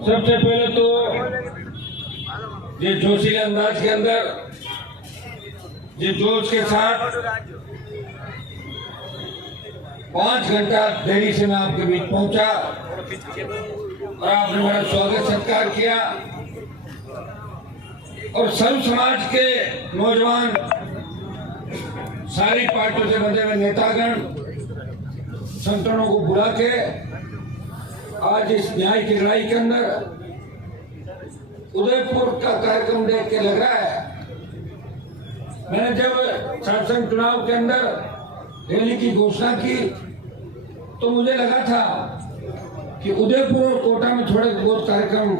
सबसे पहले तो ये जोशीले अंदाज के अंदर ये जोश के साथ 5 घंटा देरी से मैं आपके बीच पहुंचा और आपने मेरा स्वागत सत्कार किया और सर्व समाज के नौजवान सारी पार्टियों से बंधे हुए नेतागण संगठनों को बुला के आज इस न्याय की लड़ाई के अंदर उदयपुर का कार्यक्रम देख के लग रहा है। मैंने जब शासन चुनाव के अंदर रैली की घोषणा की तो मुझे लगा था कि उदयपुर और कोटा में थोड़े बहुत कार्यक्रम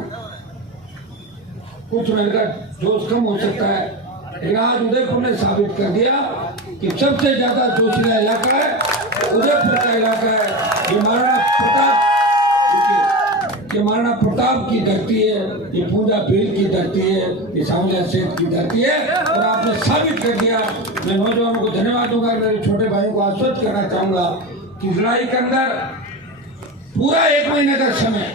कुछ मिलकर जोश कम हो सकता है, लेकिन आज उदयपुर ने साबित कर दिया कि सबसे ज्यादा जोशीला इलाका है उदयपुर का इलाका है। ये महाराणा प्रताप की धरती है, ये पूजा भील की धरती है, ये सावलिया सेठ की धरती है और आपने साबित कर दिया। मैं नौजवानों को धन्यवाद दूंगा, मेरे छोटे भाइयों को आश्वस्त करना चाहूंगा कि लड़ाई के अंदर पूरा 1 महीने का समय,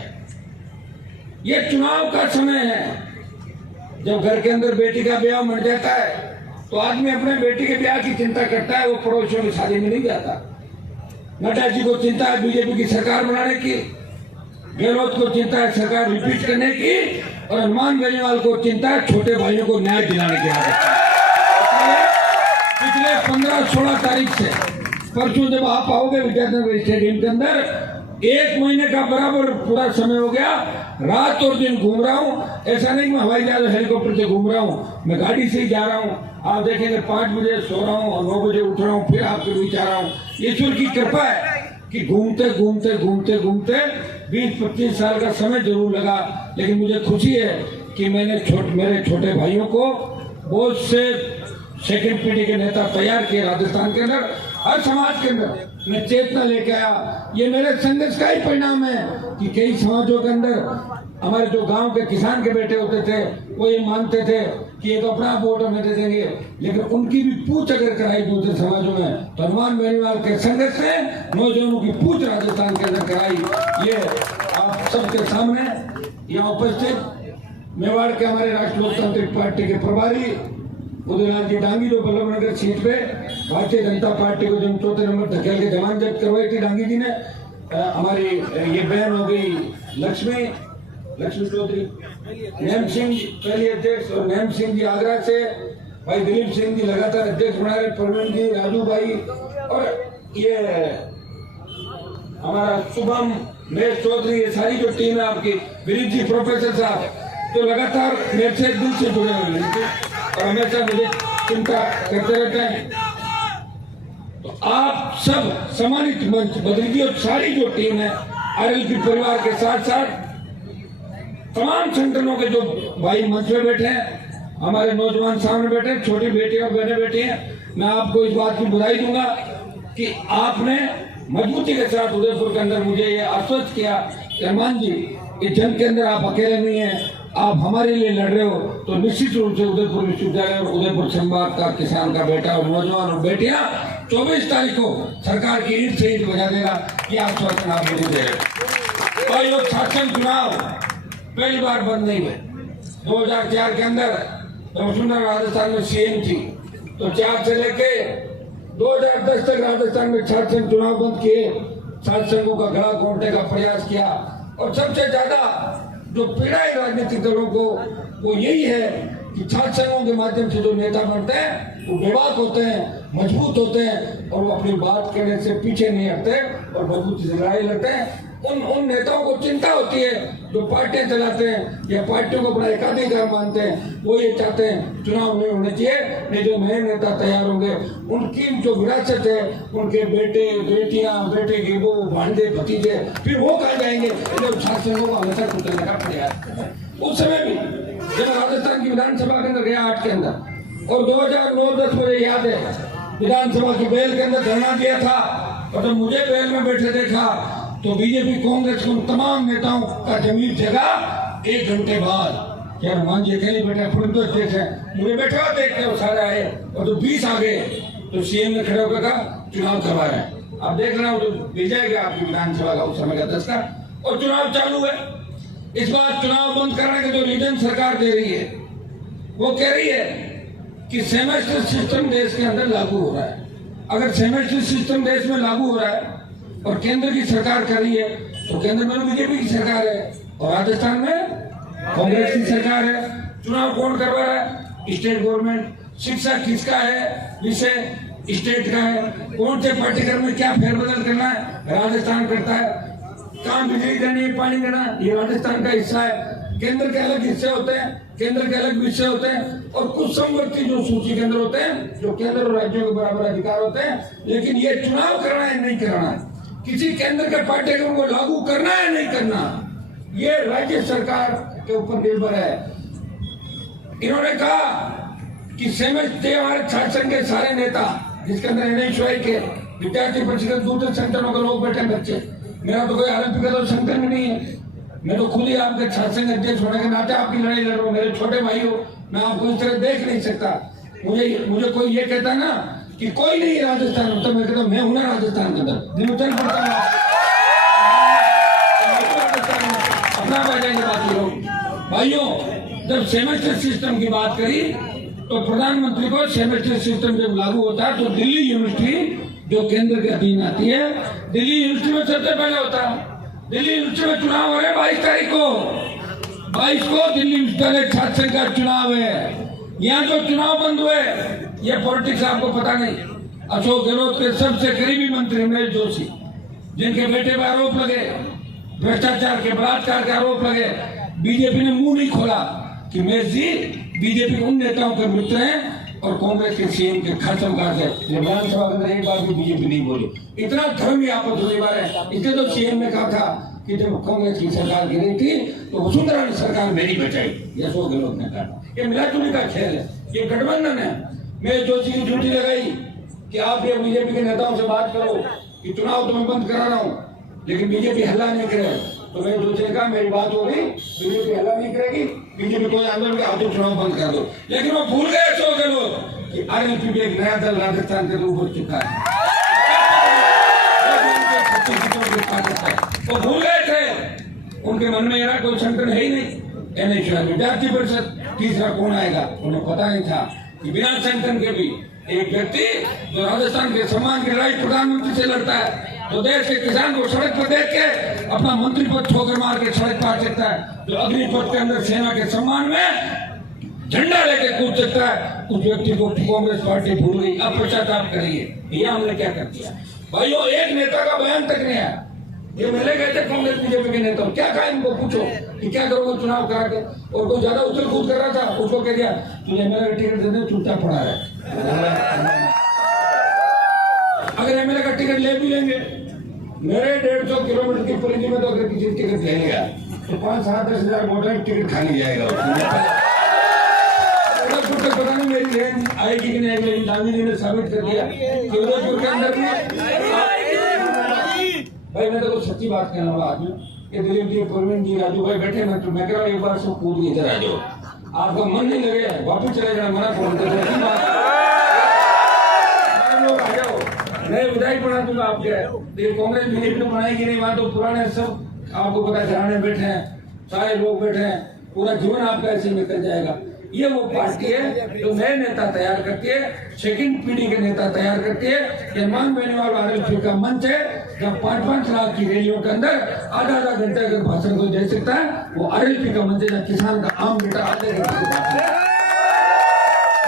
ये चुनाव का समय है। जब घर के अंदर बेटी का ब्याह मर जाता है तो आदमी अपने बेटी के ब्याह की चिंता करता है, वो पड़ोसियों की शादी में नहीं जाता। नड्डा जी को चिंता है बीजेपी की सरकार बनाने की, गहलोत को चिंता है सरकार रिपीट करने की और हनुमान बेनीवाल को चिंता है छोटे भाइयों को न्याय दिलाने की आदत है। पिछले 15-16 तारीख से परसों जब आप आओगे विद्यानगर स्टेडियम के अंदर 1 महीने का बराबर पूरा समय हो गया। रात और दिन घूम रहा हूँ, ऐसा नहीं मैं हवाई जहाज हेलीकॉप्टर से घूम रहा हूँ, मैं गाड़ी से ही जा रहा हूँ। आप देखेंगे 5 बजे सो रहा हूँ और 9 बजे उठ रहा हूँ, फिर आपके बीच आ रहा हूँ। ईश्वर की कृपा है कि घूमते घूमते घूमते घूमते 20-25 साल का समय जरूर लगा, लेकिन मुझे खुशी है कि मैंने मेरे छोटे भाइयों को बहुत से सेकंड पीढ़ी के नेता तैयार किए राजस्थान के अंदर, हर समाज के अंदर मैं चेतना लेके आया। ये मेरे संघर्ष का ही परिणाम है कि कई समाजों के अंदर हमारे जो गांव के किसान के बेटे होते थे वो ये मानते थे कि ये तो अपना वोट हमें दे देंगे, लेकिन उनकी भी पूछ अगर कराई दूसरे समाजों में तो हनुमान बेनीवाल के संघर्ष से नौजवानों की पूछ राजस्थान के अंदर कराई। ये आप सबके सामने यहाँ उपस्थित मेवाड़ के हमारे राष्ट्रीय लोकतांत्रिक पार्टी के प्रभारी उदयलाल जी डांगी जो बल्लभनगर सीट पे भारतीय जनता पार्टी को जब 4थे नंबर धकेल के जमान जब्त करवाई थी डांगी जी ने, हमारी ये बहन हो गई लक्ष्मी चौधरी, नेम सिंह पहले अध्यक्ष और नेम सिंह जी आगरा से, भाई दिलीप सिंह जी लगातार अध्यक्ष बना रहे, प्रवीण जी, राजू भाई और ये हमारा शुभम महेश चौधरी, ये सारी जो टीम है आपकी, विनीत जी प्रोफेसर साहब तो लगातार मेरे से दिल से जुड़े हुए हैं और हमेशा मुझे चिंता करते रहते हैं। तो आप सब सम्मानित मंच बदलगी और सारी जो टीम है आरएलपी परिवार के साथ साथ तमाम संगठनों के जो भाई मंच में बैठे हैं, हमारे नौजवान सामने बैठे हैं, छोटी बेटियां और बहने बैठी हैं, मैं आपको इस बात की बधाई दूंगा कि आपने मजबूती के साथ उदयपुर के अंदर मुझे ये आश्वस्त किया कि हनुमान जी इस जंग के अंदर आप अकेले नहीं हैं, आप हमारे लिए लड़ रहे हो। तो निश्चित रूप से उदयपुर विश्वविद्यालय और उदयपुर संभाग का किसान का बेटा और नौजवान और बेटियां 24 तारीख को सरकार की ईंट से ईंट बजा देगा, ये आश्वासन आप मुझे दे रहे। और ये शासन चुनाव पहली बार बंद नहीं हुए। 2004 के अंदर वसुंधरा राजस्थान में सीएम थी तो 4 से लेके 2010 तक राजस्थान में शासन चुनाव बंद किए, शासकों का गला घोंटने का प्रयास किया और सबसे ज्यादा जो पीड़ा है राजनीतिक दलों को वो यही है कि शासकों के माध्यम से जो नेता बनते हैं वो बेबाक होते हैं, मजबूत होते हैं और वो अपनी बात कहने से पीछे नहीं हटते और मजबूती से लड़ाई लड़ते हैं। उन नेताओं को चिंता होती है जो पार्टियां चलाते हैं या पार्टियों को अपना एकाधिकार मानते हैं, वो ये चाहते हैं चुनाव नहीं होने चाहिए, नहीं जो नए नेता तैयार होंगे उनकी जो विरासत है, उनके बेटे बेटियां, बेटे की वो भांजे भतीजे, फिर वो कहाँ जाएंगे जब शासकों को हमेशा कुचलने का प्रयास। उस समय भी जब राजस्थान की विधानसभा के अंदर गया 8 के अंदर और 2009-10 मुझे याद है विधानसभा की बेल के अंदर धरना दिया था और जब मुझे बेल में बैठे देखा तो बीजेपी कांग्रेस के उन तमाम नेताओं का जमीन जगह 1 घंटे बाद क्या हनुमान जी अकेले बैठे फुलदोष देखे मुझे बैठा हुआ देखते वो सारे आए और जो 20 आ गए तो सीएम ने खड़े होकर कहा चुनाव करवा रहे हैं। आप देख रहे हो तो भेजा गया आपकी विधानसभा का उस समय का 10 का और चुनाव चालू है। इस बार चुनाव बंद करने के जो रीजन सरकार दे रही है, वो कह रही है कि सेमेस्टर सिस्टम देश के अंदर लागू हो रहा है। अगर सेमेस्टर सिस्टम देश में लागू हो रहा है और केंद्र की सरकार कर रही है, तो केंद्र में बीजेपी की सरकार है और राजस्थान में कांग्रेस की सरकार है। चुनाव कौन करवा रहा है? State government. शिक्षा किसका है? विषय स्टेट का है। कौन से पाठ्यक्रम में क्या फेरबदल करना है? राजस्थान करता है। काम बिजली देनी, पानी देना, ये राजस्थान का हिस्सा है। केंद्र के अलग हिस्से होते हैं, केंद्र के अलग विषय होते हैं और कुछ समवर्ती जो सूची केंद्र होते हैं, जो केंद्र और राज्यों के बराबर अधिकार होते हैं। लेकिन ये चुनाव करना है नहीं कराना है, किसी केंद्र के पाठ्यक्रम को लागू करना है नहीं करना, ये राज्य सरकार के ऊपर निर्भर है। इन्होंने कहा कि सेमेस्टर हमारे छात्र संघ के सारे नेता, जिसके अंदर NHY के विद्यार्थी परिषद, दूसरे संगठनों के लोग बैठे बच्चे, मेरा तो कोई आरएलपी का तो संगठन भी नहीं है। मैं तो खुद ही आपके छात्र संघ अध्यक्ष होने के नाते आपकी लड़ाई लड़ रहा हूँ। मेरे छोटे भाई हो, मैं आपको इस तरह देख नहीं सकता। मुझे कोई ये कहता ना कि कोई नहीं राजस्थान में, तो मैं कहता मैं हूं ना राजस्थान के अंदर, दिनचर्या पड़ता हूँ अपना बात लोग। भाइयों, जब सेमेस्टर सिस्टम की बात करी तो प्रधानमंत्री को सेमेस्टर सिस्टम जब लागू होता है तो दिल्ली यूनिवर्सिटी जो केंद्र के अधीन आती है, दिल्ली यूनिवर्सिटी में सबसे पहले होता है। दिल्ली यूनिवर्सिटी में चुनाव हो रहे 22 तारीख को, 22 को दिल्ली विश्वविद्यालय छात्र संघ का चुनाव है। यहाँ जो चुनाव बंद हुए, ये पॉलिटिक्स आपको पता नहीं। अशोक गहलोत के सबसे करीबी मंत्री महेश जोशी, जिनके बेटे पर आरोप लगे, भ्रष्टाचार के, बलात्कार के आरोप लगे, बीजेपी ने मुंह नहीं खोला कि महेश जी बीजेपी उन नेताओं के मित्र हैं और कांग्रेस के सीएम के खासमगार है। विधानसभा के अंदर एक बार भी बीजेपी नहीं बोली। इतना धर्म ही आपस होने वाला है। इसलिए तो सीएम ने कहा था कि जब कांग्रेस की सरकार गिरी थी तो वसुंधरा की सरकार मेरी बचाई, अशोक गहलोत ने कहा। ये मिलाजुली का खेल है, ये गठबंधन है। मैं जोशी की ड्यूटी लगाई कि आप ये बीजेपी के नेताओं से बात करो कि चुनाव तो मैं बंद करा रहा हूँ, लेकिन बीजेपी हल्ला नहीं करे। तो मैं दूसरे का मेरी बात हो गई, बीजेपी हल्ला नहीं करेगी, बीजेपी कोई आंदोलन आप तो चुनाव बंद कर दो। लेकिन वो भूल गए अशोक गहलोत कि आरएलपी भी एक नया दल राजस्थान के रूप हो चुका है। वो भूल गए थे, उनके मन में यहाँ कोई संगठन है ही नहीं। NHY विद्यार्थी परिषद, तीसरा कौन आएगा उन्हें पता नहीं था कि बिना संगठन के भी एक व्यक्ति जो राजस्थान के सम्मान की लड़ाई प्रधानमंत्री से लड़ता है, तो देश के किसान को सड़क पर देख के अपना मंत्री पद ठोकर मार के सड़क पार सकता है, जो अग्निपथ के अंदर सेना के सम्मान में झंडा लेके कूद सकता है, उस व्यक्ति को कांग्रेस पार्टी भूल गई। अब पश्चाताप करिए, ये हमने क्या कर दिया। भाइयों, एक नेता का बयान तक नहीं आया। ये मिले गए थे कांग्रेस बीजेपी के नेता, क्या कहा इनको, पूछो कि क्या करोगे चुनाव करा के। और कोई ज्यादा उछल कूद कर रहा था, उसको कह दिया तुझे एमएलए का टिकट दे दे, चुपचाप पड़ा है। अगर एमएलए का टिकट ले भी लेंगे, मेरे 150 किलोमीटर की परिधि में तो अगर किसी टिकट लेगा तो 5-7-10 हजार वोटर टिकट खाली जाएगा। पता नहीं मेरी लेन आएगी कि नहीं आएगी, गांधी जी ने साबित कर दिया कि उदयपुर के अंदर में। भाई मैं तो कुछ सच्ची बात कहना वाला आदमी, ये दिलीप जी, प्रवीण जी, राजू भाई बैठे ना, तो मैं कह रहा हूँ एक बार सब कूद के इधर आ जाओ। आपका मन नहीं लगे वापस चले जाना, मना करो आ जाओ, नए विधायक बना दूंगा आपके। कांग्रेस बीजेपी ने बनाएगी नहीं, वहां तो पुराने सब आपको पता घराने बैठे हैं, सारे लोग बैठे हैं, पूरा जीवन आपका ऐसे निकल जाएगा। ये वो पार्टी है जो नए नेता तैयार करती है, सेकंड पीढ़ी के नेता तैयार करती है। ये मान बेनीवाल आरएलपी का मंच है, जब 5-5 लाख की रैलियों के अंदर आधा घंटे अगर भाषण को दे सकता है, वो आरएलपी का मंच है, जब किसान का आम बेटा आधे घंटे।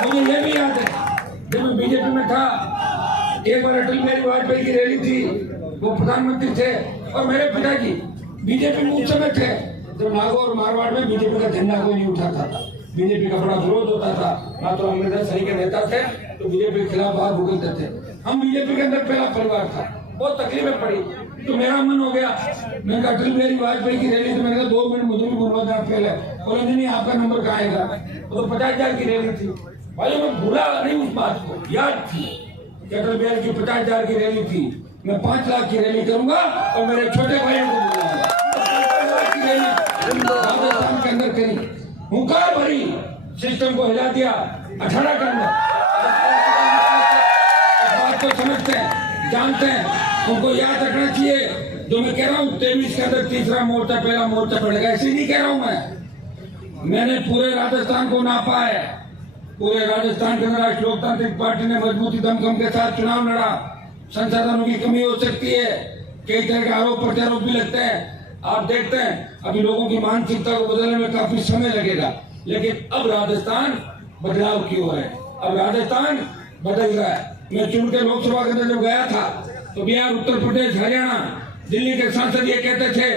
मुझे ये भी याद है जब मैं बीजेपी में था, एक बार अटल बिहारी वाजपेयी की रैली थी, वो प्रधानमंत्री थे और मेरे पिताजी बीजेपी में उस समय थे जब नागौर और मारवाड़ में बीजेपी का झंडा कोई नहीं उठाता था, बीजेपी का बड़ा विरोध होता था। ना तो अमरिंदर सही के नेता थे तो बीजेपी के खिलाफ बाहर भुगलते थे। हम बीजेपी के अंदर पहला परिवार था, बहुत तकलीफें पड़ी, तो मेरा मन हो गया, मैंने कहा अटल बिहारी वाजपेयी की रैली, तो मैंने कहा 2 मिनट मुझे भी बोलवा था पहले, बोले नहीं आपका नंबर कहाँ आएगा। तो 50,000 की रैली थी भाई, मैं भूला नहीं उस बात को, याद थी कि अटल बिहारी की 50,000 की रैली थी, मैं 5 लाख की रैली करूंगा और मेरे छोटे भाइयों को बुलाऊंगा। 5 लाख की रैली राजस्थान के अंदर करी, हुंकार भरी, सिस्टम को हिला दिया, 18 करना। बात को समझते हैं, जानते हैं, उनको याद रखना चाहिए जो मैं कह रहा हूँ 23 के अंदर तीसरा मोर्चा पहला मोर्चा पड़ेगा, ऐसे नहीं कह रहा हूँ मैंने पूरे राजस्थान को नापा है। पूरे राजस्थान के अंदर राष्ट्रीय लोकतांत्रिक पार्टी ने मजबूती दमखम के साथ चुनाव लड़ा। संसाधनों की कमी हो सकती है, कई तरह के आरोप प्रत्यारोप भी लगते हैं। आप देखते हैं अभी लोगों की मानसिकता को बदलने में काफी समय लगेगा, लेकिन अब राजस्थान बदलाव की ओर है। अब राजस्थान बदल रहा है। मैं चुन के लोकसभा के अंदर जब गया था तो बिहार, उत्तर प्रदेश, हरियाणा, दिल्ली के सांसद ये कहते थे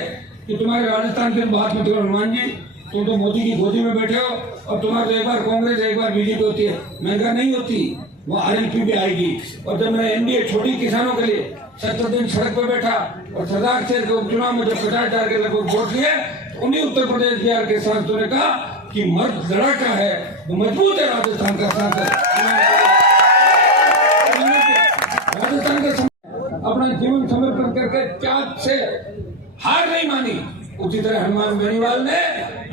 कि तुम्हारे राजस्थान की बात मत करो हनुमान जी, तुम तो मोदी की गोदी में बैठे हो और तुम्हारे एक बार कांग्रेस एक बार बीजेपी होती है। महंगा नहीं होती, वो आरएलपी भी आएगी। और जब मैंने एनडीए छोड़ी किसानों के लिए 70 दिन सड़क पर बैठा और सरदार से उपचुनाव में जब 50,000 के लगभग वोट लिए, उन्हीं उत्तर प्रदेश बिहार के सांसदों ने कहा कि मर्द लड़ाका है, वो मजबूत है। राजस्थान का सांसद राजस्थान का अपना जीवन समर्पण करके त्याग से हार नहीं मानी। उसी तरह हनुमान बेनीवाल ने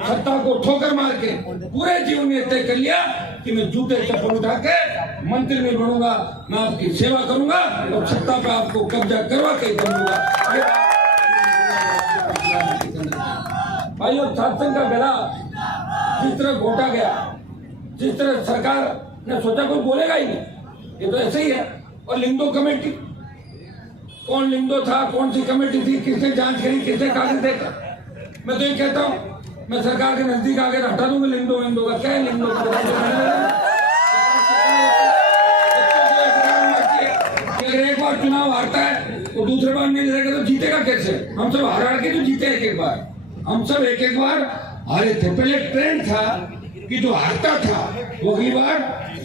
सत्ता को ठोकर मार के पूरे जीवन में तय कर लिया कि मैं जूते चप्पल उठा के मंत्री नहीं बनूंगा, मैं आपकी सेवा करूंगा और सत्ता पे आपको कब्जा करवा के करूंगा। भाइयों, शासन का गला जिस तरह घोटा गया, जिस तरह सरकार ने सोचा कोई बोलेगा ही नहीं, ये तो ऐसे ही है। और लिंगदो कमेटी, कौन लिंगदो था, कौन सी कमेटी थी, किसने जांच करी, किसने कागज देखा? मैं तो ये कहता हूँ मैं सरकार के नजदीक आगे हटा दूंगा लिंगदो का। क्या है लिंगदो? अगर एक बार चुनाव हारता है तो दूसरे बार नहीं लड़ेगा तो जीतेगा कैसे? हम सब हार के तो जीते एक बार, हम सब एक बार हारे थे। पहले ट्रेंड था कि जो हारता था वो अगली बार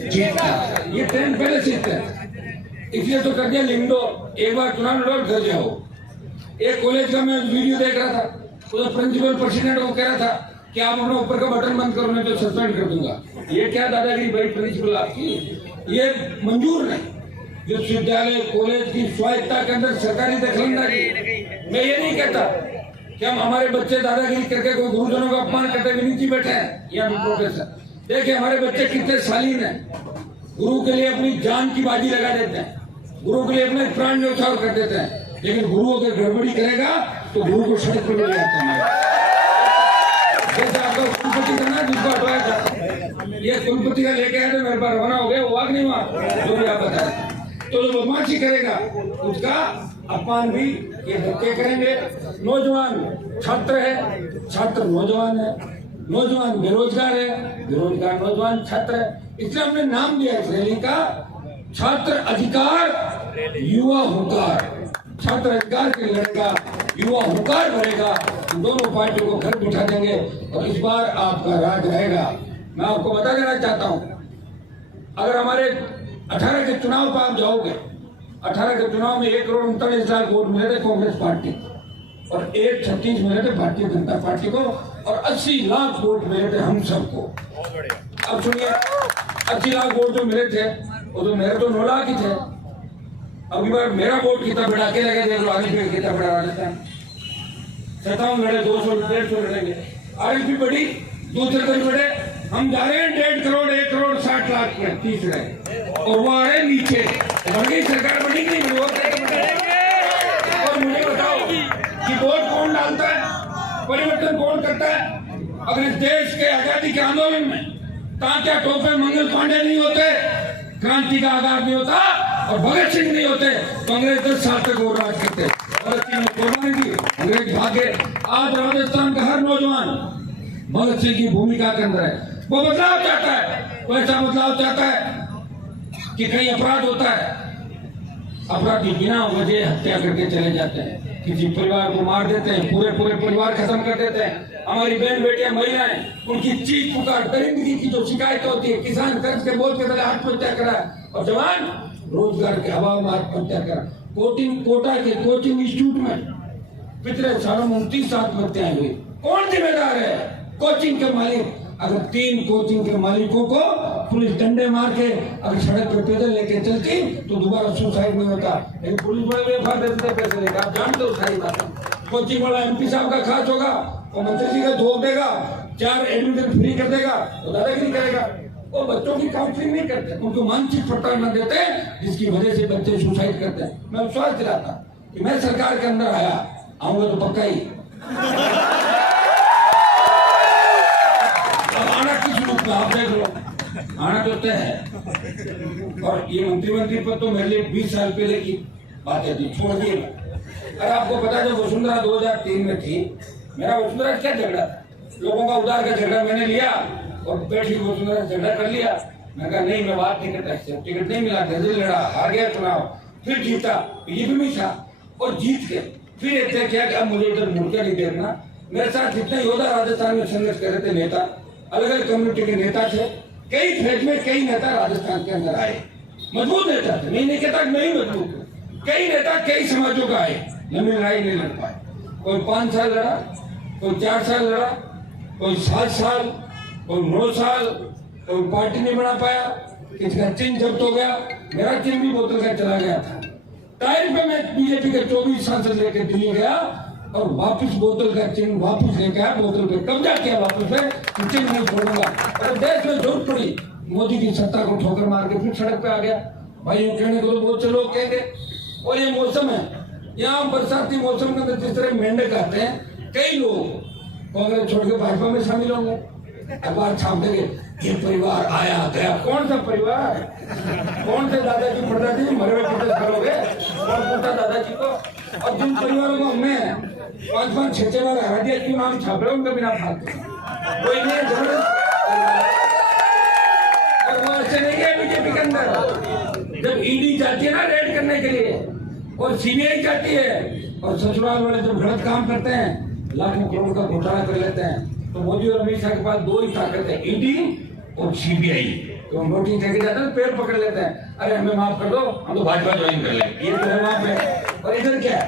जीतता, ये ट्रेंड पहले से था। इसलिए तो कर दिया लिंगदो, एक बार चुनाव लड़ो घर जाओ। एक कॉलेज का मैं वीडियो देख रहा था, तो प्रिंसिपल प्रेसिडेंट वो कह रहा था कि आप अपना ऊपर का बटन बंद करो नहीं तो सस्पेंड कर दूंगा। ये क्या दादागिरी भाई प्रिंसिपल आपकी? ये मंजूर नहीं। विश्वविद्यालय कॉलेज की स्वायत्ता के अंदर सरकारी दखलंदाजी। मैं ये नहीं कहता कि हम हमारे बच्चे दादागिरी करके कोई गुरुजनों का अपमान करते हुए नीचे बैठे हैं या प्रोफेसर। देखिए हमारे बच्चे कितने शालीन है, गुरु के लिए अपनी जान की बाजी लगा देते हैं, गुरु के लिए अपने प्राण न्यौछावर कर देते हैं। लेकिन गुरु अगर गड़बड़ी करेगा तो गुरु को सड़क पर ले जाता है। जैसे आपका कुलपति करना जिसको हटवाया था, ये कुलपति का लेके आए तो मेरे पास रवाना हो गया, वो वाक नहीं हुआ जो भी आप बताए। तो जो बदमाशी करेगा उसका अपमान भी ये बच्चे करेंगे। नौजवान छात्र है, छात्र नौजवान है, नौजवान बेरोजगार है, बेरोजगार नौजवान छात्र है। इसलिए हमने नाम दिया इस रैली का छात्र अधिकार युवा हुंकार। छात्र अधिकार के लड़ेगा, युवा हुंकार भरेगा, दोनों पार्टियों को घर बिठा देंगे और इस बार आपका राज रहेगा। मैं आपको बता देना चाहता हूं, अगर हमारे 18 के चुनाव पर आप जाओगे, 18 के चुनाव में 1,39,00,000 वोट मिले थे कांग्रेस पार्टी और 1,36 मिले थे भारतीय जनता पार्टी को और 80 लाख वोट मिले थे हम सबको। अब सुनिए, 80 लाख वोट जो मिले थे वो तो मेरे तो 9 लाख ही थे। अभी बार मेरा वोट कितना बढ़ा के लगे, देख लो आरएसपी कितना बढ़ा राजस्थान 57 लड़े, 200 150 लड़ेंगे। आरएसपी बढ़ी, दूसरे तरफ बढ़े, हम जा रहे हैं 1.5 करोड़ 1,60,00,000 में 30 रहे और वो आ रहे नीचे। बढ़ गई सरकार, बढ़ी नहीं बढ़ी? और मुझे बताओ कि वोट कौन डालता है, परिवर्तन कौन करता है? अगर इस देश के आजादी के आंदोलन में तात्या टोपे मंगल पांडे नहीं होते, क्रांति का आगाज नहीं होता और भगत सिंह नहीं होते तो अंग्रेज 10 साल तक वो राज करते। भगत सिंह ने कुर्बानी दी, अंग्रेज भागे। आज राजस्थान का हर नौजवान भगत सिंह की भूमिका के अंदर है। वो बदलाव चाहता है, वो ऐसा बदलाव चाहता है कि कहीं अपराध होता है, अपराधी बिना वजह हत्या करके चले जाते हैं, किसी परिवार को मार देते हैं, पूरे परिवार खत्म कर देते हैं। हमारी बहन बेटियां महिलाएं, उनकी चीख पुकार दरिंदगी की जो शिकायत होती है, किसान कर्ज के बोझ के तले आत्महत्या करा और जवान रोजगार के अभाव में आत्महत्या करा। कोटा के कोचिंग इंस्टीट्यूट में पिछले सालों में 29 आत्महत्याएं हुई। कौन जिम्मेदार है? कोचिंग के मालिक। अगर 3 कोचिंग के मालिकों को पुलिस डंडे मार के अगर सड़क पर पैदल लेके चलती तो दोबारा सुसाइड नहीं होता, लेकिन पुलिस वाले एफआईआर देते पैसे लेकर। आप जानते हो सारी बात। कोचिंग वाला एमपी साहब का खास होगा, वो मंत्री जी का धोख देगा, 4 एडमिशन फ्री कर देगा तो दादागिरी करेगा। वो बच्चों की काउंसलिंग नहीं करते, उनको मानसिक पट्टा न देते जिसकी वजह से बच्चे सुसाइड करते हैं। मैं विश्वास दिलाता कि मैं सरकार के अंदर आया आऊंगा तो पक्का ही। अब आना किस रूप में आप देख लो, आना तो तय है। और ये मंत्री पद तो मेरे लिए 20 साल पहले की बातें थी, छोड़ दिए। अरे आपको पता है जब वसुंधरा 2003 में थी, मेरा वसुंधरा क्या झगड़ा था, लोगों का उधार का झगड़ा मैंने लिया और बैठी वसुंधरा झगड़ा कर लिया। मैं कहा नहीं, मैं बात नहीं करता, टिकट नहीं मिला, गजल लड़ा, हार गया चुनाव, फिर जीता, बीजेपी में था और जीत के फिर एक तय किया कि अब मुझे इधर मुड़कर नहीं देखना। मेरे साथ जितने योद्धा राजस्थान में संघर्ष कर रहे थे नेता, अलग अलग कम्युनिटी के नेता थे, कई फेज में कई नेता राजस्थान के अंदर आए, मजबूत नेता थे, नहीं कहता मैं ही मजबूत हूँ। कई नेता कई समाजों का आए, लंबी लड़ाई नहीं लड़ पाए। कोई 5 साल लड़ा, कोई 4 साल लड़ा, कोई 7 साल, कोई 9 साल, कोई पार्टी नहीं बना पाया, किसी का चिन्ह जब्त हो गया। मेरा चिन्ह भी बोतल का चला गया था। टाइम पे मैं बीजेपी के 24 सांसद लेकर दिल्ली गया और वापस बोतल का चिन्ह वापस लेकर आया, बोतल पे कब्जा किया वापस में, चिन्ह नहीं छोड़ूंगा। और देश में जरूरत पड़ी मोदी की सत्ता को ठोकर मार के फिर सड़क पे आ गया। भाई यूं कहने को तो बहुत से लोग कहेंगे। और ये मौसम है, यहाँ बरसाती मौसम के अंदर जिस तरह मेंढक आते हैं, कई लोग कांग्रेस छोड़ के भाजपा में शामिल होंगे, अखबार छाप देंगे ये परिवार आया गया। कौन सा परिवार, कौन से दादाजी परदादी मरे हुए प्रोटेस्ट करोगे, कौन पूछता दादाजी को। और जिन परिवारों को हमने 5-5, 6-6 बार हरा दिया, क्यों नाम छाप रहे हो उनका बिना फालतू कोई नहीं है। ऐसे नहीं है बीजेपी के अंदर। जब ईडी जाती है ना रेड करने के लिए और सीबीआई जाती है और ससुराल वाले जब गलत काम करते हैं, लाखों करोड़ का घोटाला कर लेते हैं, तो मोदी और अमित शाह के पास 2 ही ताकत है, ईडी और सीबीआई। तो हम वोटिंग करके जाते हैं, पैर पकड़ लेते हैं, अरे हमें माफ कर दो, हम तो भाजपा ज्वाइन कर लेंगे, ये तो है वहां पे। और इधर क्या है,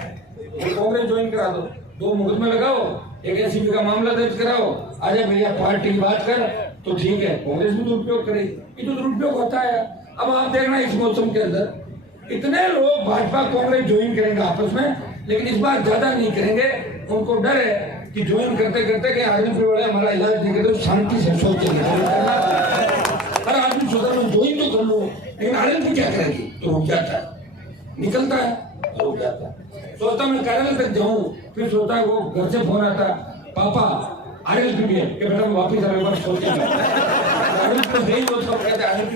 कांग्रेस ज्वाइन करा दो, 2 मुकदमे लगाओ, एक एसीबी का मामला दर्ज कराओ, आजा भैया पार्टी की बात कर, तो ठीक है। कांग्रेस भी दुरुपयोग करेगी, ये तो दुरुपयोग होता है। अब आप देखना इस मौसम के अंदर इतने लोग भाजपा कांग्रेस ज्वाइन करेंगे आपस में, लेकिन इस बार ज्यादा नहीं करेंगे। उनको डर है कि ज्वाइन करते करते कि आदमी फिर बड़े हमारा इलाज नहीं करते, शांति से सोचेंगे। हर आदमी सोचता है ज्वाइन तो कर लो, लेकिन आनंद क्या करेगी, तो रुक जाता है, निकलता है तो रुक जाता है। सोचता मैं कार्यालय तक जाऊं, फिर सोचता है वो घर से फोन आता, पापा आरएलपी भी है कि बेटा वापिस आने बार सोचेंगे। आरएलपी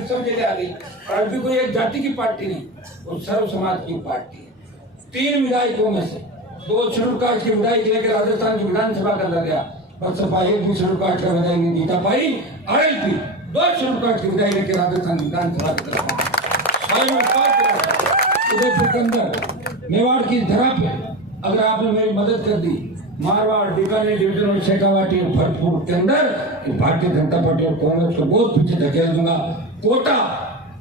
सब जगह आ गई। आरएलपी कोई एक जाति की पार्टी नहीं, वो सर्व समाज की पार्टी है। 3 विधायकों में से 2 शेड्यूल कास्ट के विधायक लेकर राजस्थान की विधानसभा के अंदर गया, बसपा 1 भी शेड्यूल कास्ट का विधायक नहीं जीता पाई। आरएलपी 2 शेड्यूल कास्ट के विधायक लेकर राजस्थान विधानसभा के तरफ उदयपुर के अंदर मेवाड़ की धरा पे अगर आपने मेरी मदद कर दी, मारवाड़, बीकानेर डिवीजन और शेखावाटी और भरतपुर के अंदर, भारतीय जनता पार्टी और कांग्रेस को बहुत पीछे धकेल दूंगा। कोटा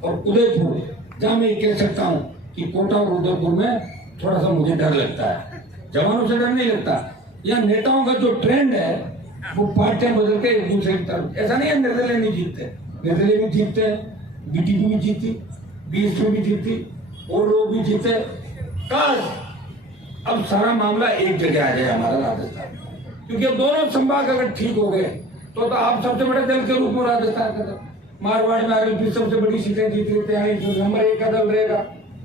और उदयपुर, जहां मैं कह सकता हूं कि कोटा और उदयपुर में थोड़ा सा मुझे डर लगता है, जवानों से डर नहीं लगता। यहाँ नेताओं का जो ट्रेंड है वो पार्टियां बदल के एक दूसरे की तरफ, ऐसा नहीं है निर्दलीय नहीं जीतते, निर्दलीय भी जीतते हैं, बीटीपी भी जीती, बीएसपी भी जीती और लोग भी जीते। काश अब सारा मामला एक जगह आ जाए हमारा राजस्थान, क्योंकि अब दोनों संभाग अगर ठीक हो गए तो आप सबसे बड़े दल के रूप में राजस्थान का दल, मारवाड़ में आरएलपी सबसे बड़ी सीटें जीत लेते हैं, नंबर 1 का दल रहेगा,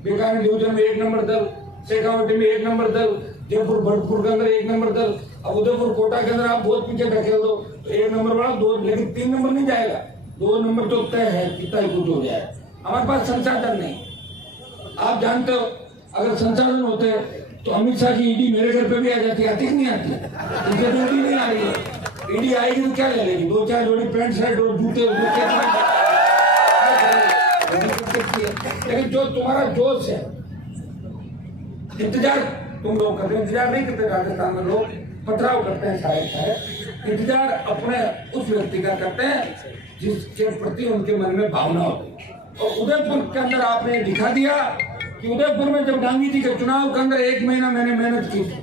बीकानेर डिवीजन में 1 नंबर दल, शेखावाटी में 1 नंबर दल, जयपुर भरतपुर के अंदर 1 नंबर दल। अब उदयपुर कोटा के अंदर आप बहुत पीछे धकेल दो तो 1 नंबर वाला 2, लेकिन 3 नंबर नहीं जाएगा, 2 नंबर तो तय है, कितना ही कुछ हो जाए। हमारे पास संसाधन नहीं, आप जानते हो अगर संसाधन होते तो अमित शाह की ईडी मेरे घर पे भी आ जाती, आती नहीं आती, इनसे तो ईडी नहीं आ रही है। ईडी आएगी तो क्या ले लेगी, 2-4 जोड़ी पैंट शर्ट और जूते, लेकिन जो तुम्हारा जोश है, इंतजार तुम लोग करते, इंतजार नहीं करते राजस्थान में लोग, पथराव करते हैं शायद इंतजार अपने उस व्यक्ति का करते हैं जिसके प्रति उनके मन में भावना होती है। और उदयपुर के अंदर आपने दिखा दिया कि उदयपुर में जब गांधी जी के चुनाव के अंदर 1 महीना मैंने मेहनत की थी,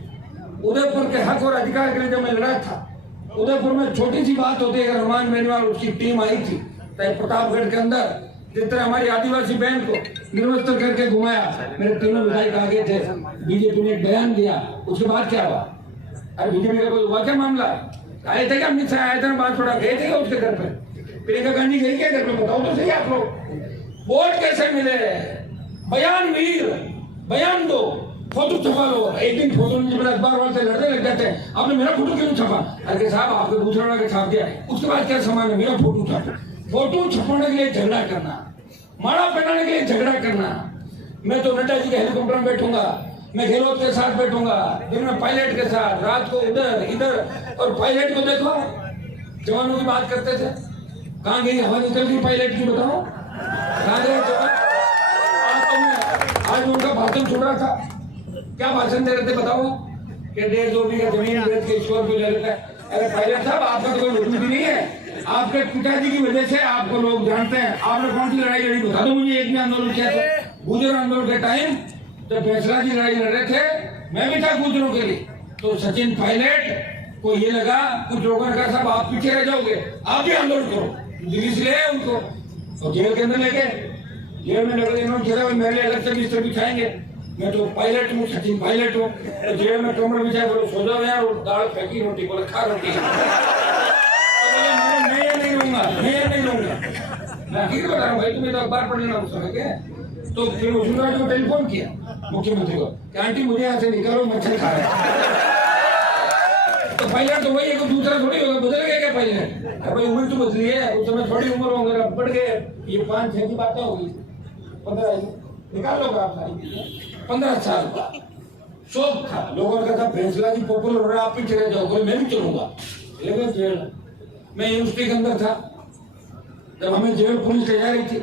उदयपुर के हक और अधिकार के लिए जब मैं लड़ा था, उदयपुर में छोटी सी बात होती है, अगर हनुमान बेनीवाल उसकी टीम आई थी प्रतापगढ़ के अंदर, जिस तरह हमारी आदिवासी बहन को निर्वस्त्र करके घुमाया, मेरे 3 विधायक आगे थे, बीजेपी ने एक बयान दिया, उसके बाद क्या हुआ? अरे बीजेपी का कोई हुआ क्या मामला? आए थे क्या अमित शाह, आए थे बात थोड़ा गए थे क्या उसके घर पे? प्रियंका गांधी गई क्या घर पे, बताओ तो सही आप लोग। वोट कैसे मिले? बयान वीर, बयान दो, फोटो छपा लो, एक दिन फोटो नहीं छपा, अखबार वाले से लड़ने लग जाते हैं, आपने मेरा फोटो क्यों छपा? अरे साहब आपके दूसरे वाला के छाप दिया, उसके बाद क्या समान है, मेरा फोटो छापो। फोटो छपाने के लिए झगड़ा करना, माला पहनाने के लिए झगड़ा करना। मैं तो नड्डा जी के हेलीकॉप्टर में बैठूंगा, मैं गहलोत के साथ बैठूंगा, दिन में पायलट के साथ, रात को उधर इधर। और पायलट को देखो, जवानों की बात करते थे, कहाँ गई हवा निकल गई पायलट की, बताओ कहाँ गए जवान? आज उनका भाषण सुन रहा था, क्या भाषण दे रहे थे बताओ? कि 1.5-2 बीघा जमीन बेच के ईश्वर भी ले लेता है। अरे पायलट साहब आपका कोई वजूद भी नहीं है, आपके पिताजी की वजह से आपको लोग जानते हैं। आपने कौन सी लड़ाई लड़ी बता दो मुझे, एक भी आंदोलन किया था? गुजर आंदोलन के टाइम जब फैसला की लड़ाई लड़ रहे थे, मैं भी था गुजरों के लिए। तो सचिन पायलट को ये लगा, कुछ लोगों ने कहा साहब आप पीछे रह जाओगे, आप भी आंदोलन करो, दिल्ली से ले आए उनको और जेल के अंदर लेके, जेल में लगे इन्होंने चला मेरे लिए अलग से बिस्तर बिछाएंगे। मैं तो पायलट हूँ, सचिन पायलट हूँ, तो जेल में कमर बिछाए, बोलो सो जाओ यार, दाल फेंकी रोटी, बोले खा रोटी। मैं ये नहीं लूंगा, मैं ये नहीं लूंगा, मैं ठीक बता रहा हूँ भाई, तुम्हें तो अखबार पढ़ लेना उस समय के। तो फिर वसुंधरा जी को टेलीफोन किया मुख्यमंत्री को कि आंटी मुझे यहाँ से निकालो, मच्छर खा रहे हैं। तो पायलट तो वही है, दूसरा थोड़ी होगा, बदल गया क्या पायलट? भाई उम्र तो बदली है, उस समय थोड़ी उम्र होंगे, अब बढ़ गए, ये 5-6 की बातें होगी, 15 निकाल लो आप सारी। 15 साल का शौक था, लोगों ने कहा फैसला जी पॉपुलर हो रहा है, आप पीछे रह जाओ, बोले मैं भी चलूंगा। लेकिन जेल मैं यूनिवर्सिटी के अंदर था, जब हमें जेल पुलिस ले जा रही थी,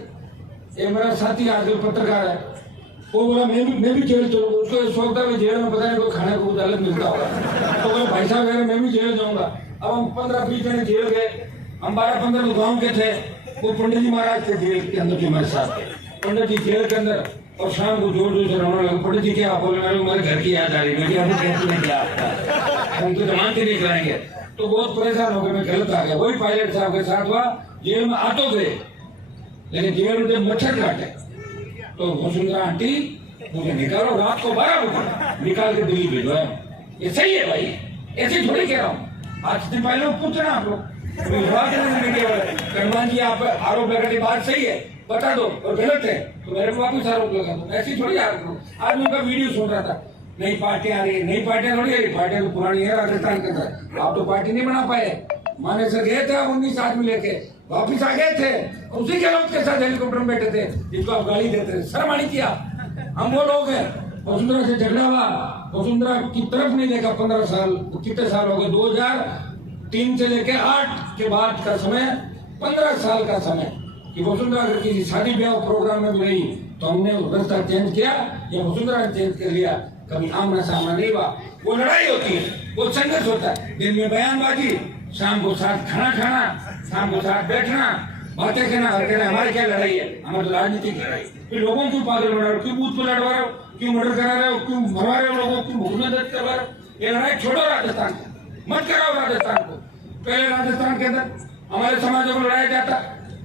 एक मेरा साथी आजकल पत्रकार है, वो बोला मैं भी जेल चलूंगा। उसको शौक था जेल में पता नहीं कोई खाने को कुछ अलग मिलता होगा, तो बोले भाई साहब मैं भी जेल जाऊंगा। अब हम 15-20 जने जेल गए, हम 12-15 गाँव के थे, वो पंडित जी महाराज थे जेल के अंदर जो हमारे साथ। पंडित जी जेल के अंदर, और शाम को जोर जोर से रोने लगे, पंडित जी क्या बोले, मेरे घर की याद आ रही, मैं हम तो जमान के नहीं कराएंगे। तो बहुत परेशान हो गए, मैं गलत आ गया। वही पायलट साहब के साथ हुआ, जेल में आ तो गए, लेकिन जेल में जब मच्छर काटे तो वसुंधरा आंटी मुझे निकालो, रात को 12 बजे निकाल के दिल्ली भेजो। ये सही है भाई, ऐसे थोड़ी कह रहा हूँ। आज दिन पहले पूछना आप लोग, हनुमान जी आप आरोप लगाने की बात सही है, बता दो, और गलत है तो मेरे को वापस आरोप लगा दो, ऐसी थोड़ी आरोप करो। आज मैं उनका वीडियो सुन रहा था, नई पार्टियां आ रही है, नई पार्टियां थोड़ी आ रही, पार्टियां तो पुरानी है राजस्थान के अंदर। आप तो पार्टी नहीं बना पाए, माने से गए थे आप 19 आदमी लेके, वापिस आ गए थे, उसी के लोग के साथ हेलीकॉप्टर में बैठे थे जिसको आप गाली देते थे, शर्म नहीं किया। हम वो लोग हैं, वसुंधरा से झगड़ा हुआ, वसुंधरा की तरफ नहीं देखा 15 साल, कितने साल हो गए, 2003 से लेके 8 के बाद का समय, 15 साल का समय कि वसुंधरा अगर किसी शादी ब्याह प्रोग्राम में भी रही तो हमने रास्ता चेंज किया या वसुंधरा ने चेंज कर लिया, कभी आमना सामना नहीं हुआ। वो लड़ाई होती है, वो संघर्ष होता है, दिन में बयानबाजी, शाम को साथ खाना खाना, शाम को साथ बैठना, बातें कहना, हर कहना हमारी क्या लड़ाई है, हमारी तो राजनीतिक लड़ाई। फिर लोगों को पागल बना रहे हो, क्यों बूथ पर लड़वा रहे हो, क्यों मर्डर करा रहे हो, क्यों मरवा रहे हो लोगों, क्यों भूख में दर्द करवा रहे हो? ये लड़ाई छोड़ो राजस्थान को, मत कराओ राजस्थान को। पहले राजस्थान के अंदर हमारे समाजों को लड़ाया जाता,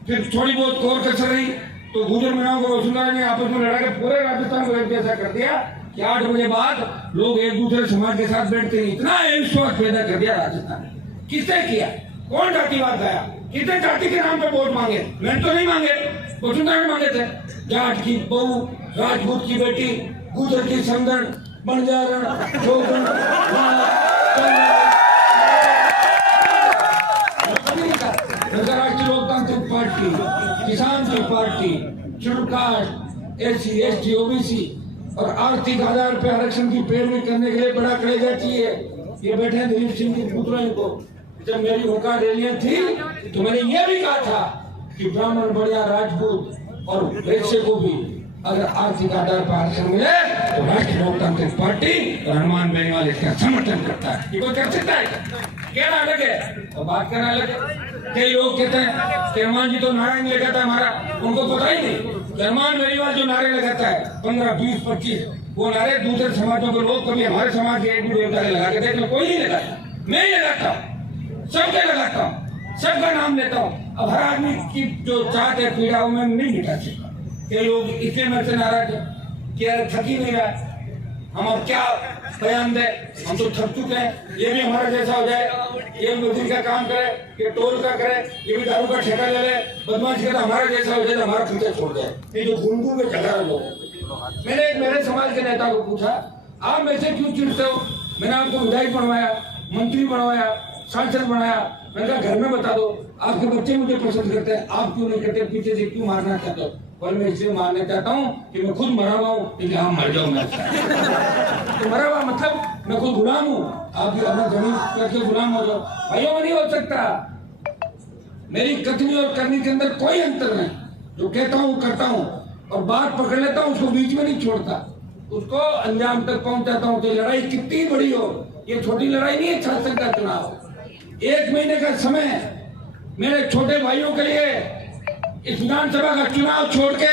फिर थोड़ी बहुत कोर कसर रही तो गुजर मीनाओं को वसुंधरा ने आपस में लड़ा के पूरे राजस्थान को एक जैसा कर दिया कि 8 बजे बाद लोग एक दूसरे समाज के साथ बैठते हैं। इतना विश्वास पैदा कर दिया राजस्थान। किसने किया? कौन जातिवाद लाया? कितने जाति के नाम पे वोट मांगे? मैंने तो नहीं मांगे, वसुंधरा ने मांगे थे। जाट की बहू, राजपूत की बेटी, गुजर की समधन, बंजारण, राष्ट्रीय लोकतांत्रिक पार्टी, किसान की party, schedule caste, SC, ST, OBC और आर्थिक आधार पर आरक्षण की पैरवी करने के लिए बड़ा कलेजा चाहिए। ये बैठे हैं दिलीप सिंह की पुत्र को। जब मेरी होकार रैलियां थी तो मैंने ये भी कहा था कि ब्राह्मण, बढ़िया, राजपूत और वैश्य को भी अगर आर्थिक आधार पर आरक्षण मिले तो राष्ट्रीय लोकतांत्रिक पार्टी और हनुमान बेनीवाल इसका समर्थन करता है। ये कोई कर सकता है? कहना अलग है और बात करना अलग है। कई लोग कहते हैं कि हनुमान जी तो नारा नहीं लगाता हमारा, उनको पता ही नहीं। हनुमान बेनीवाल जो नारे लगाता है 15, 20, 25 वो नारे दूसरे समाजों के लोग कभी हमारे समाज के एक भी देवता लगा के देख लो, कोई नहीं लगाता। मैं ही लगाता हूँ, सबके लगाता हूँ, सबका नाम लेता हूँ। अब हर आदमी की जो चाहत है पीड़ा वो मैं नहीं मिटा सकता। कई लोग इसलिए मेरे से नाराज है कि यार थक ही नहीं रहा, हम अब क्या बयान दे, हम तो थक चुके हैं। ये भी हमारा जैसा हो जाए, ये मजदूरी का काम करे, ये टोल का करे, ये भी दारू का ठेका ले ले, बदमाशी करे, हमारा जैसा हो जाए, हमारा पीछे छोड़ जाए। ये जो गुंडू में झगड़ा लोग। मैंने एक मेरे समाज के नेता को पूछा आप मेरे से क्यों चिढ़ते हो? मैंने आपको विधायक बनवाया, मंत्री बनवाया, सांसद बनाया, मैंने कहा घर में बता दो, आपके बच्चे मुझे पसंद करते हैं, आप क्यों नहीं करते? पीछे से क्यों मारना चाहते हो? और मैं इसलिए मारना चाहता हूँ कि मैं खुद मरा हुआ हूँ, लेकिन हाँ मर जाऊँ मैं। तो मरा हुआ मतलब मैं खुद गुलाम हूँ, आप भी अपना जमीन करके गुलाम हो जाओ। भाइयों में नहीं हो सकता। मेरी कथनी और करनी के अंदर कोई अंतर नहीं। जो कहता हूँ करता हूँ, और बात पकड़ लेता हूँ, उसको बीच में नहीं छोड़ता, उसको अंजाम तक पहुंचाता हूँ। तो लड़ाई कितनी बड़ी हो, ये छोटी लड़ाई नहीं है। शासन का चुनाव 1 महीने का समय मेरे छोटे भाइयों के लिए, इस विधानसभा का चुनाव छोड़ के,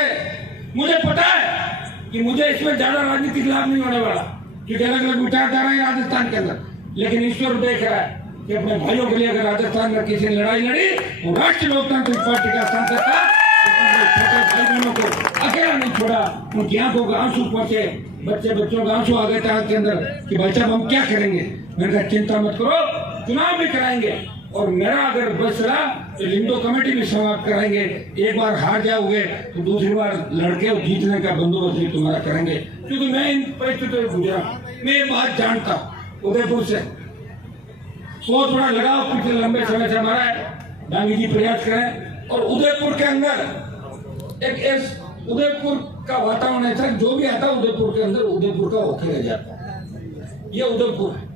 मुझे पता है कि मुझे इसमें ज्यादा राजनीतिक लाभ नहीं होने वाला, क्योंकि अलग अलग विचारधारा है राजस्थान के अंदर। लेकिन ईश्वर देख रहा है कि अपने भाइयों के लिए अगर राजस्थान में किसी ने लड़ाई लड़ी, वो राष्ट्रीय लोकतांत्रिक पार्टी का सांसद था, छोटे भाई बहनों को अकेला नहीं छोड़ा, उनकी आंखों को आंसू पहुंचे, बच्चों का आंसू आ गए थे आंख के अंदर कि भाई साहब हम क्या करेंगे। मैंने कहा चिंता मत करो, चुनाव भी कराएंगे, और मेरा अगर बस रहा तो लिंडो कमेटी भी समाप्त कराएंगे। एक बार हार जाओगे तो दूसरी बार लड़के और जीतने का बंदोबस्त भी तुम्हारा करेंगे, क्योंकि मैं इन परिस्थितियों से गुजरा। मैं ये बात जानता, उदयपुर से बहुत बड़ा लगाव पिछले लंबे समय से हमारा है। डांगी जी प्रयास करें, और उदयपुर के अंदर एक उदयपुर का वातावरण ऐसा, जो भी आता है उदयपुर के अंदर उदयपुर का होके रह जाता। ये उदयपुर है,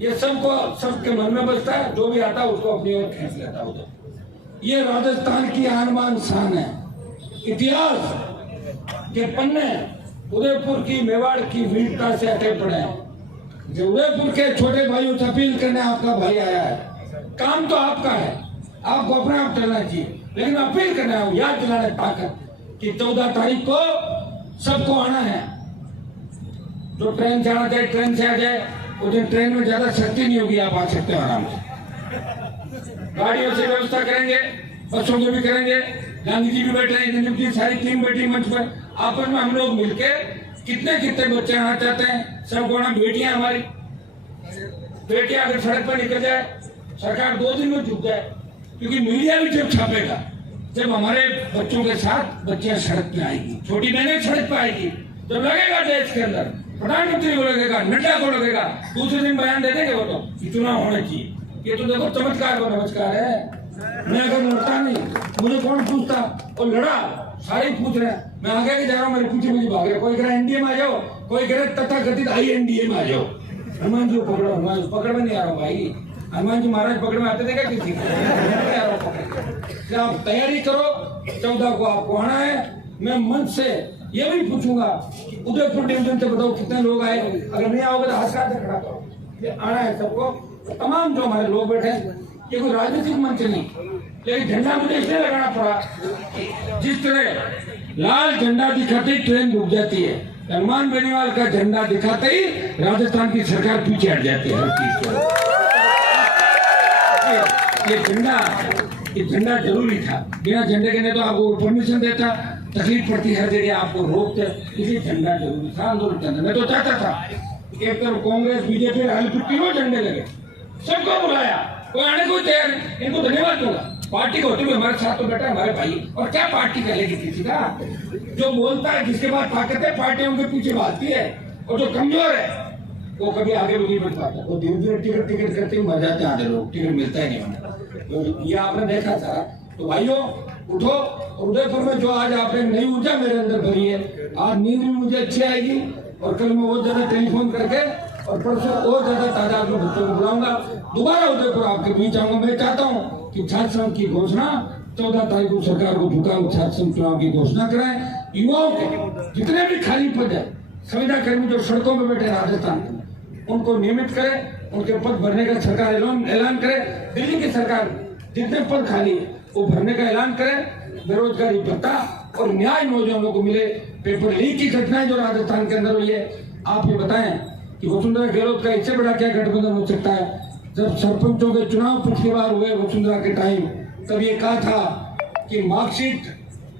ये सबके मन में बसता है, जो भी आता है उसको अपनी ओर खींच लेता है उदयपुर। ये राजस्थान की आन बान शान है। इतिहास के पन्ने उदयपुर की, मेवाड़ की वीरता से अटे पड़े हैं। जो उदयपुर के छोटे भाइयों से अपील करने आपका भाई आया है, काम तो आपका है, आपको अपने आप चलना चाहिए, लेकिन अपील करना है, याद दिलाने ताकत कि 14 तारीख को सबको आना है। जो ट्रेन से आना चाहे ट्रेन से आ जाए, उस दिन ट्रेन में ज्यादा शक्ति नहीं होगी, आप आ सकते हो आराम से। गाड़ियों से व्यवस्था करेंगे, बसों की भी करेंगे। गांधी जी भी बैठे हैं, सारी टीम बैठी मंच पर। आपस में हम लोग मिलके कितने बच्चे आना चाहते हैं, सबको आना। बेटियां हमारी बेटियां अगर सड़क पर निकल जाए, सरकार 2 दिन में झुक जाए, क्योंकि मीडिया भी जब छापेगा, जब हमारे बच्चों के साथ बच्चियां सड़क पे आएगी, छोटी बहनें सड़क पे आएगी, तो लगेगा देश के अंदर प्रधानमंत्री को लगेगा, नड्डा को लगेगा, दूसरे दिन बयान दे देंगे वो तो चुनाव होना चाहिए। ये तो देखो चमत्कार को नमस्कार है। मैं अगर लड़ता नहीं, मुझे कौन पूछता, और लड़ा, सारे पूछ रहे हैं, मैं आगे के जा रहा हूँ, मेरे पीछे मुझे भाग रहे। कोई कह रहा एनडीए में आ जाओ, कोई कह रहा तथाकथित INDA में आ जाओ। हनुमान जी को पकड़ो, हनुमान जी पकड़ में नहीं आ रहा हूँ भाई। हनुमान जी महाराज पकड़ में आते थे क्या किसी को? आप तैयारी करो, 14 को आपको आना है। मैं मंच से ये भी पूछूंगा कि उदयपुर डिवीजन से बताओ कितने लोग आए, अगर नहीं आओगे तो हाथ से खड़ा करो। ये आना है सबको, तमाम जो हमारे लोग बैठे हैं। ये कोई राजनीतिक मंच नहीं, लेकिन झंडा मुझे इसलिए लगाना पड़ा, जिस तरह लाल झंडा दिखाते ही ट्रेन रुक जाती है, हनुमान बेनीवाल का झंडा दिखाते ही राजस्थान की सरकार पीछे हट जाती है हर चीज को। ये झंडा जरूरी था, बिना झंडे के नहीं तो आपको परमिशन देता, तकलीफ पड़ती हर जगह, आपको रोकते, इसलिए झंडा जरूरी था आंदोलन के अंदर। मैं तो चाहता था एक तरफ कांग्रेस बीजेपी तीनों झंडे लगे, सबको बुलाया, कोई आने को तैयार नहीं। इनको धन्यवाद दूंगा, पार्टी को होते हुए हमारे साथ तो बैठा हमारे भाई। और क्या पार्टी करेगी किसी का? जो बोलता है, जिसके पास ताकत है, पार्टी उनके पीछे भागती है, और जो कमजोर है वो कभी आगे भी नहीं बढ़ पाता। वो धीरे धीरे टिकट करते ही मर जाते हैं आधे लोग, टिकट मिलता ही नहीं उन्हें। तो ये आपने देखा था। तो भाइयों उठो, उदयपुर में जो आज आपने नई ऊर्जा मेरे अंदर भरी है, आज नींद भी मुझे अच्छी आएगी, और कल मैं और ज्यादा टेलीफोन करके, और परसों और ज्यादा तादाद में बच्चों को बुलाऊंगा, दोबारा उदयपुर आपके बीच आऊंगा। मैं चाहता हूँ कि छात्र संघ की घोषणा 14 तारीख को सरकार को झुका छात्र संघ चुनाव की घोषणा कराएं। युवाओं के जितने भी खाली पद है, संविदा कर्मी जो सड़कों में बैठे राजस्थान में, उनको नियमित करें, उनके पद भरने का सरकार ऐलान करे। दिल्ली की सरकार जितने पद खाली है वो भरने का ऐलान करें। बेरोजगारी भत्ता और न्याय नौजवानों को मिले। पेपर लीक की घटनाएं जो राजस्थान के अंदर हुई है, आप ये बताएं कि वसुंधरा गहलोत का इससे बड़ा क्या गठबंधन हो सकता है? जब सरपंचों के चुनाव पिछली बार हुए वसुंधरा के टाइम, तब ये कहा था कि मार्कशीट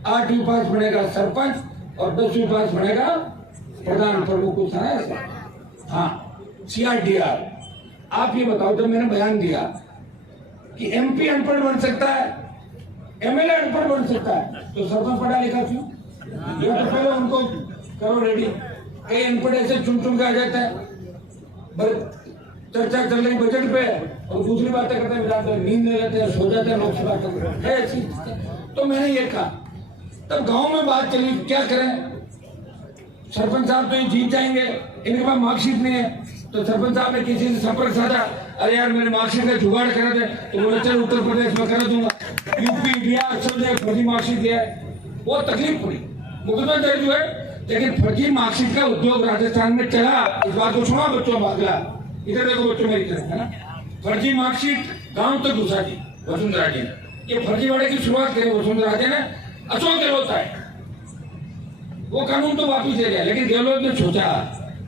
8वीं पास बनेगा सरपंच और 10वीं पास बनेगा प्रधान प्रमुख को। हाँ, CRDR। आप ये बताओ, जब मैंने बयान दिया कि MP अनपढ़ बन सकता है, MLA अनपढ़ बन सकता है, तो सरपंच पढ़ा लिखा क्यों? ये तो पहले उनको करो रेडी। कई अनपढ़ ऐसे चुन के आ जाता है, चर्चा चल रही बजट पे और दूसरी बातें करते हैं, विधानसभा नींद नहीं लेते हैं, सो जाते हैं लोकसभा तक, है ऐसी। तो मैंने ये कहा, तब गांव में बात चली क्या करें, सरपंच साहब तो ये जीत जाएंगे, इनके पास मार्कशीट नहीं है। तो सरपंच साहब ने किसी से संपर्क साधा, अरे यार मेरे मार्कशीट का जुगाड़ करा दे, तो बोले चल उत्तर प्रदेश में करा दूंगा, यूपी बिहार सब जगह फर्जी मार्कशीट लिया है, वो तकलीफ पड़ी, मुकदमा दर्ज हुए। लेकिन फर्जी मार्कशीट का उद्योग राजस्थान में चला, इस बात को सुना बच्चों बागला, इधर देखो बच्चों मेरी तरफ है ना, फर्जी मार्कशीट गांव तक घुसा दी वसुंधरा जी ने। ये फर्जीवाड़े की शुरुआत करी वसुंधरा जी ने, अशोक गहलोत आए, वो कानून तो वापिस ले गया, लेकिन गहलोत ने सोचा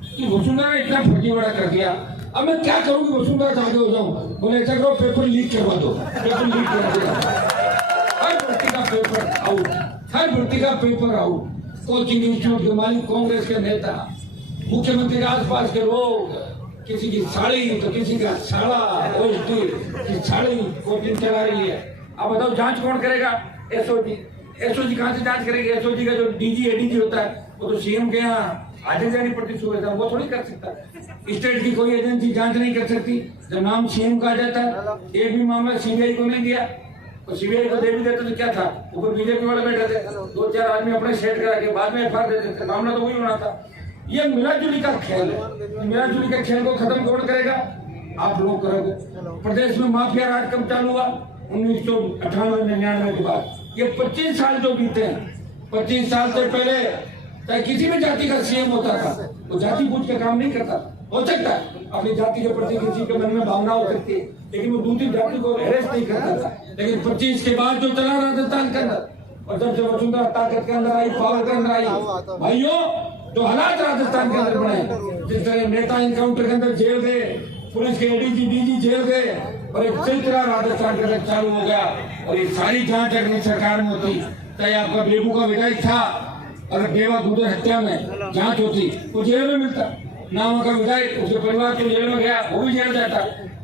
कि वसुंधरा ने इतना फर्जीवाड़ा कर दिया, अब मैं क्या करूं कि वसुंधरा से आगे हो जाऊं। बोले ऐसा करो पेपर लीक करवा दो, पेपर लीक करा दिया, हर भर्ती का पेपर आउट, हर भर्ती का पेपर आउट। कोचिंग इंस्टीट्यूट के मालिक, कांग्रेस के नेता, मुख्यमंत्री के आसपास के लोग, किसी की साड़ी तो किसी का साड़ा, की साड़ी कोचिंग चला रही है। अब बताओ जांच कौन करेगा? एसओजी। एसओजी कहाँ से जांच करेगी? एसओजी का जो डीजी एडीजी होता है वो तो सीएम के यहाँ हाजिर जानी पड़ती सुबह, वो थोड़ी कर सकता। स्टेट की कोई एजेंसी जांच नहीं कर सकती, जब नाम सीएम का आ जाता है। एक भी मामला सीबीआई को नहीं दिया, तो सीबीआई को दे भी देते तो क्या था, ऊपर बीजेपी वाले बैठे थे, 2-4 आदमी अपने सेट करा के बाद में एफआईआर दे देते, मामला तो वही होना था। ये मिलाजुली का खेल है, मिलाजुली के खेल को खत्म कौन करेगा? आप लोग करोगे। प्रदेश में माफिया राज कब चालू हुआ? 1998-99 के बाद। ये 25 साल जो बीते हैं, 25 साल से पहले चाहे किसी भी जाति का सीएम होता था, वो जाति बूझ के काम नहीं करता। हो सकता है अपनी जाति के प्रति किसी के मन में भावना हो सकती है, लेकिन वो दूसरी जाति को हैरेस नहीं करता था। लेकिन 25 के बाद जो चला राजस्थान के अंदर, और जब से वसुंधरा ताकत के अंदर आई, पावर के अंदर आई, भाइयों जो हालात राजस्थान के अंदर बने, जिस तरह नेता इनकाउंटर के अंदर जेल गए, पुलिस के एडीजी डीजी जेल गए, और एक सिलसिला राजस्थान के अंदर चालू हो गया। और ये सारी जांच अगर सरकार में होती, चाहे आपका बेबू का विधायक था, अगर बेवा गुजर हत्या में जांच होती वो जेल में मिलता, नाम का विधायक, उसके परिवार तो जेल में गया, वो भी जेल जाता,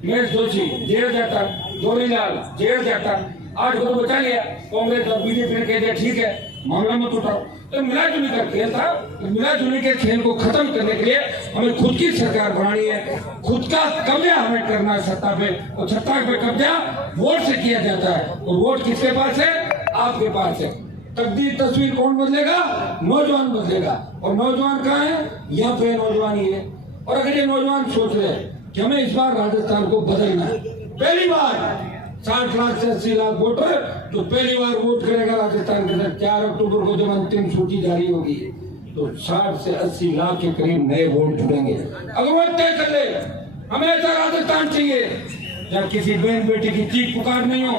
महेश जोशी जेल जाता, जोरीलाल जेल जाता, 8 को बचा लिया। कांग्रेस और बीजेपी ने कह दिया ठीक है मामला मत उठाओ। तो मिलाजुली का खेल था, मिलाजुली के खेल को खत्म करने के लिए हमें खुद की सरकार बनानी है, खुद का कब्जा हमें करना है सत्ता पे, और सत्ता पे कब्जा वोट से किया जाता है, और वोट किसके पास है? आपके पास है। तकदीर तस्वीर कौन बदलेगा? नौजवान बदलेगा। और नौजवान कहाँ है? यहाँ पे नौजवान ही है। और अगर ये नौजवान सोच रहे हैं कि हमें इस बार राजस्थान को बदलना है, पहली बार 60 लाख से 80 लाख वोटर जो पहली बार वोट करेगा राजस्थान के अंदर, 4 अक्टूबर को जब अंतिम सूची जारी होगी, तो 60 से 80 लाख के करीब नए वोट जुड़ेंगे। अगर वो तय कर ले हमें ऐसा राजस्थान चाहिए जब किसी बहन बेटी की चीख पुकार नहीं हो,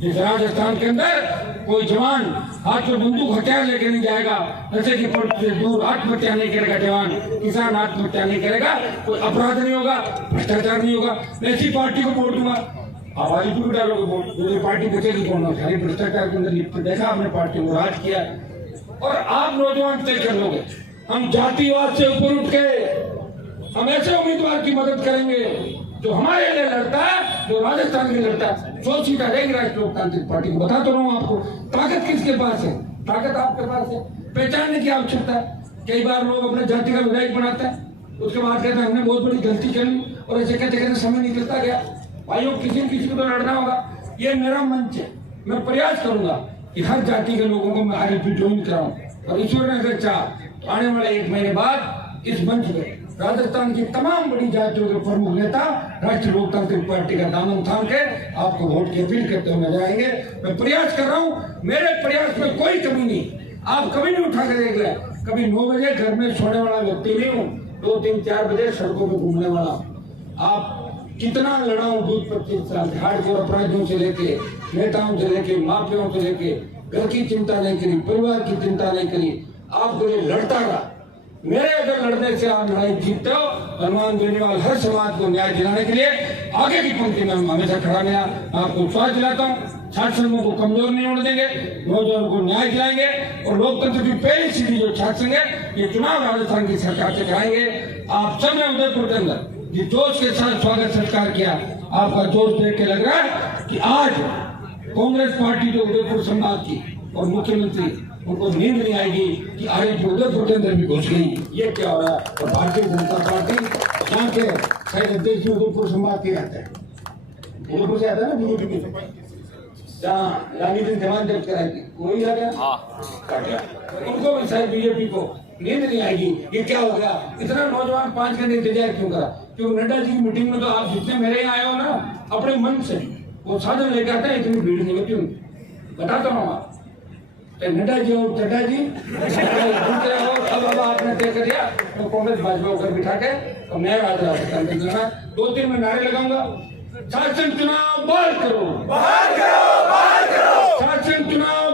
जिस राजस्थान के अंदर कोई जवान हाथ में बंदूक हथियार लेकर नहीं जाएगा, नशे की पड़ से दूर आत्महत्या नहीं करेगा जवान, किसान आत्महत्या नहीं करेगा, कोई अपराध नहीं होगा, भ्रष्टाचार नहीं होगा, मैं ऐसी पार्टी को वोट दूंगा। आवाज भी डालोगे वोट, जो पार्टी बचेगी कौन? सारी भ्रष्टाचार के अंदर लिप्त देखा आपने, पार्टी को राज किया। और आप नौजवान तय कर लोगे, हम जातिवाद से ऊपर उठ के हम ऐसे उम्मीदवार की मदद करेंगे जो हमारे लिए लड़ता है, जो राजस्थान के लिए लड़ता है। 100 सीटें रहेगी राष्ट्रीय लोकतांत्रिक पार्टी की। बता तो रहा हूँ आपको, ताकत किसके पास है? ताकत आपके पास है। पहचानने की आवश्यकता है। कई बार लोग अपने जाति का विधायक बनाते हैं, उसके बाद कहते हैं हमने बहुत बड़ी गलती कर ली, और ऐसे कहते कहते समय निकलता गया। भाइयों किसी न किसी को तो लड़ना होगा, ये मेरा मंच है। मैं प्रयास करूंगा कि हर जाति के लोगों को मैं आगे ज्वाइन कराऊं, और ईश्वर ने अगर चाहा तो आने वाले 1 महीने बाद इस मंच में राजस्थान की तमाम बड़ी जातियों के प्रमुख नेता राष्ट्रीय लोकतांत्रिक पार्टी का दामन थाम के आपको वोट की अपील करते हुए नजर आएंगे। मैं प्रयास कर रहा हूँ, मेरे प्रयास में कोई कमी नहीं। आप कभी नहीं उठा कर देख ले, कभी 9 बजे घर में सोने वाला व्यक्ति नहीं हूँ, 2, 3, 4 बजे सड़कों पर घूमने वाला। आप कितना लड़ा हूँ 25 साल से, हार्डकोर अपराधियों से लेके, नेताओं से लेके, माफियाओं से लेके, घर की चिंता नहीं करी, परिवार की चिंता नहीं करी, आपको ये लड़ता रहा। मेरे अगर लड़ने से आप लड़ाई जीतते हो, हनुमान बेनीवाल हर समाज को न्याय दिलाने के लिए आगे की पंक्ति में हमेशा खड़ा गया। आपको विश्वास दिलाता हूँ, छात्र संघों को कमजोर नहीं होने देंगे, नौजवानों को न्याय दिलाएंगे, और लोकतंत्र की पहली सीढ़ी जो छात्र संघ है, ये चुनाव राजस्थान की सरकार से कराएंगे। आप सब ने उदयपुर के अंदर जिस जोश के साथ स्वागत सत्कार किया, आपका जोश देख के लग रहा है कि आज कांग्रेस पार्टी जो उदयपुर संभाग की और मुख्यमंत्री उनको नींद नहीं आएगी कि आरएसपी उदयपुर के अंदर भी घुस गई, ये क्या हो रहा है। और भारतीय जनता पार्टी यहाँ के शायद अध्यक्ष उदयपुर संभाग के आता है, उदयपुर से आता है ना बीजेपी में, जहाँ रानी दिन जवान जब कराएगी वही आ गया। उनको भी शायद बीजेपी को नींद नहीं आएगी, ये क्या हो गया, इतना नौजवान 5 घंटे इंतजार क्यों करा। क्योंकि नड्डा जी की मीटिंग में तो आप जितने मेरे यहाँ आए हो ना, अपने मन से वो साधन लेकर आते हैं, इतनी भीड़ नहीं होती उनकी, बताता हूँ आप। तो नड्डा जी और चड्डा जी घूमते रहो, अब आपने तय कर दिया तो कांग्रेस भाजपा को बिठा के और मैं आज 2-3 में नारे लगाऊंगा। शासन चुनाव बहाल करो, शासन चुनाव